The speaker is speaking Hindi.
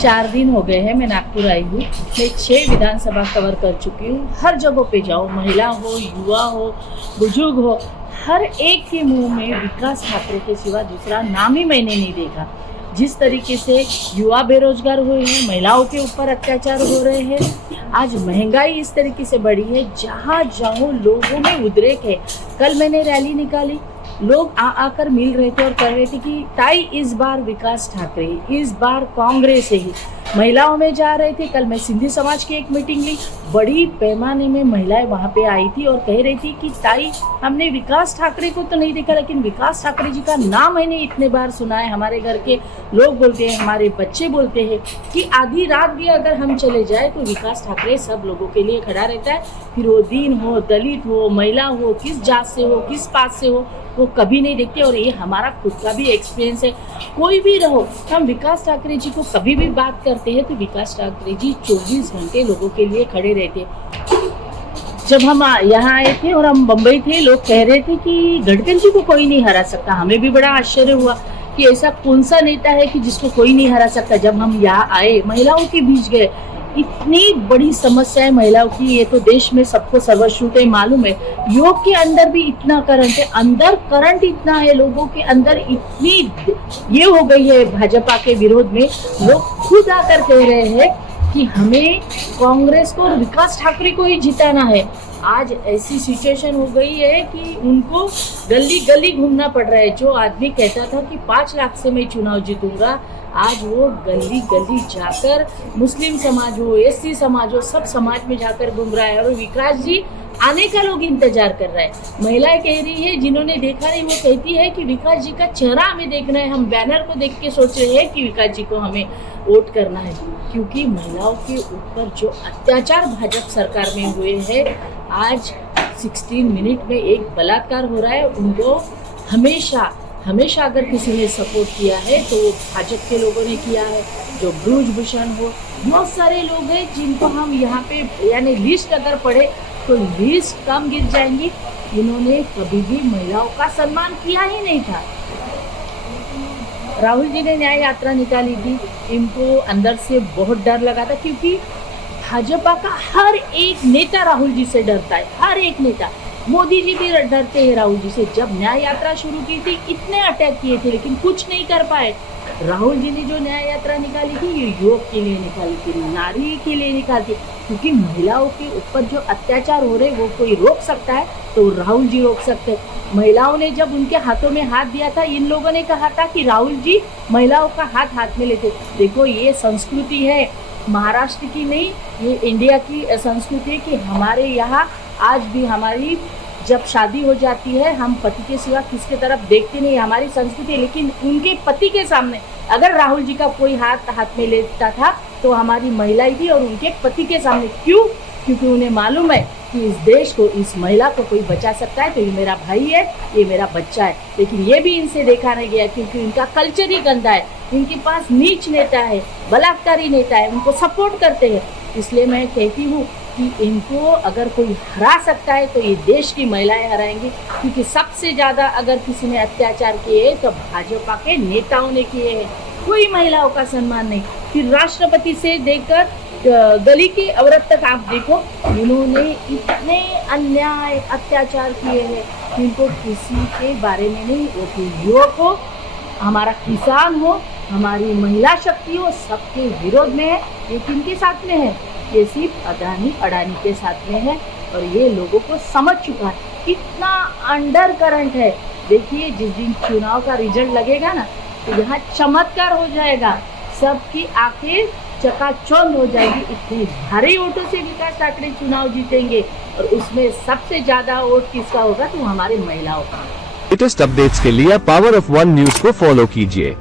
4 दिन हो गए हैं मैं नागपुर आई हूँ। मैं 6 विधानसभा कवर कर चुकी हूँ। हर जगहों पे जाओ, महिला हो, युवा हो, बुजुर्ग हो, हर एक के मुंह में विकास ठाकरे के सिवा दूसरा नाम ही मैंने नहीं देखा। जिस तरीके से युवा बेरोजगार हुए हैं, महिलाओं के ऊपर अत्याचार हो रहे हैं, आज महंगाई इस तरीके से बढ़ी है, जहाँ जाओ लोगों में उद्रेक है। कल मैंने रैली निकाली, लोग आकर मिल रहे थे और कह रहे थे कि ताई इस बार विकास ठाकरे, इस बार कांग्रेस ही। महिलाओं में जा रहे थे। कल मैं सिंधी समाज की एक मीटिंग ली, बड़ी पैमाने में महिलाएं वहाँ पे आई थी और कह रही थी कि ताई हमने विकास ठाकरे को तो नहीं देखा, लेकिन विकास ठाकरे जी का नाम मैंने इतने बार सुना है। हमारे घर के लोग बोलते हैं, हमारे बच्चे बोलते हैं कि आधी रात भी अगर हम चले जाए तो विकास ठाकरे सब लोगों के लिए खड़ा रहता है। फिर वो दीन हो, दलित हो, महिला हो, किस जात से हो, किस पात से हो, वो कभी नहीं देखते। और ये हमारा खुद का भी एक्सपीरियंस है। कोई भी रहो, हम विकास ठाकरे जी को कभी भी बात करते हैं तो विकास ठाकरे जी 24 घंटे लोगों के लिए खड़े रहते। जब हम यहाँ आए थे और हम बम्बई थे, लोग कह रहे थे कि गडकरी जी को कोई नहीं हरा सकता। हमें भी बड़ा आश्चर्य हुआ कि ऐसा कौन सा नेता है कि जिसको कोई नहीं हरा सकता। जब हम यहाँ आए, महिलाओं के बीच गए, इतनी बड़ी समस्या है महिलाओं की, ये तो देश में सबको सर्वश्रुत मालूम है। योग के अंदर भी इतना करंट है, अंदर करंट इतना है, लोगों के अंदर इतनी ये हो गई है भाजपा के विरोध में। लोग खुद आकर कह रहे हैं कि हमें कांग्रेस को और विकास ठाकरे को ही जिताना है। आज ऐसी सिचुएशन हो गई है कि उनको गली गली घूमना पड़ रहा है। जो आदमी कहता था कि 5 लाख से मैं चुनाव जीतूंगा, आज वो गली गली जाकर, मुस्लिम समाज हो, एससी समाज हो, सब समाज में जाकर घूम रहा है। और विकास जी आने का लोग इंतजार कर रहा है। महिलाएं कह रही है, जिन्होंने देखा नहीं वो कहती है कि विकास जी का चेहरा हमें देखना है। हम बैनर को देख के सोच रहे हैं कि विकास जी को हमें वोट करना है, क्योंकि महिलाओं के ऊपर जो अत्याचार भाजपा सरकार में हुए हैं, आज 16 मिनट में एक बलात्कार हो रहा है। उनको हमेशा अगर किसी ने सपोर्ट किया है तो वो भाजपा के लोगों ने किया है। जो ब्रजभूषण हो, बहुत सारे लोग हैं जिनको हम यहाँ पे यानी लिस्ट अगर पढ़े तो लिस्ट कम गिर जाएंगी। इन्होंने कभी भी महिलाओं का सम्मान किया ही नहीं था। राहुल जी ने न्याय यात्रा निकाली थी, इनको अंदर से बहुत डर लगा था, क्योंकि भाजपा का हर एक नेता राहुल जी से डरता है, हर एक नेता। मोदी जी भी डरते हैं राहुल जी से। जब न्याय यात्रा शुरू की थी, इतने अटैक किए थे, लेकिन कुछ नहीं कर पाए। राहुल जी ने जो न्याय यात्रा निकाली थी, ये योग के लिए निकाली थी, नारी के लिए निकाली थी, क्योंकि महिलाओं के ऊपर जो अत्याचार हो रहे वो कोई रोक सकता है तो राहुल जी रोक सकते हैं। महिलाओं ने जब उनके हाथों में हाथ दिया था, इन लोगों ने कहा था कि राहुल जी महिलाओं का हाथ में लेते। देखो, ये संस्कृति है महाराष्ट्र की नहीं, ये इंडिया की संस्कृति है कि हमारे यहाँ आज भी हमारी जब शादी हो जाती है, हम पति के सिवा किसके तरफ देखते नहीं, हमारी संस्कृति है। लेकिन उनके पति के सामने अगर राहुल जी का कोई हाथ में लेता था तो हमारी महिलाएं भी, और उनके पति के सामने। क्यों? क्योंकि उन्हें मालूम है कि इस देश को, इस महिला को कोई बचा सकता है तो ये मेरा भाई है, ये मेरा बच्चा है। लेकिन ये भी इनसे देखा नहीं गया, क्योंकि इनका कल्चर ही गंदा है। इनके पास नीच नेता है, बलात्कारी नेता है, उनको सपोर्ट करते हैं। इसलिए मैं कहती हूँ कि इनको अगर कोई हरा सकता है तो ये देश की महिलाएं हराएंगी, क्योंकि सबसे ज़्यादा अगर किसी ने अत्याचार किए तो भाजपा के नेताओं ने किए हैं। कोई महिलाओं का सम्मान नहीं। फिर राष्ट्रपति से देखकर गली की औरत तक आप देखो, इन्होंने इतने अन्याय अत्याचार किए हैं, इनको किसी के बारे में नहीं। वो कोई युवक हो, हमारा किसान हो, हमारी महिला शक्ति हो, सबके विरोध में है। ये किनके साथ में है? ये सिर्फ अडानी के साथ में है। और ये लोगों को समझ चुका है कितना अंडर करंट है। देखिए, जिस दिन चुनाव का रिजल्ट लगेगा ना, तो यहाँ चमत्कार हो जाएगा, सबकी आंखें चकाचौंध हो जाएगी। इतने भारी वोटों से विकास ठाकरे चुनाव जीतेंगे, और उसमें सबसे ज्यादा वोट किसका होगा? तो हमारे महिलाओं का। लेटेस्ट अपडेट्स के लिए पावर ऑफ वन न्यूज को फॉलो कीजिए।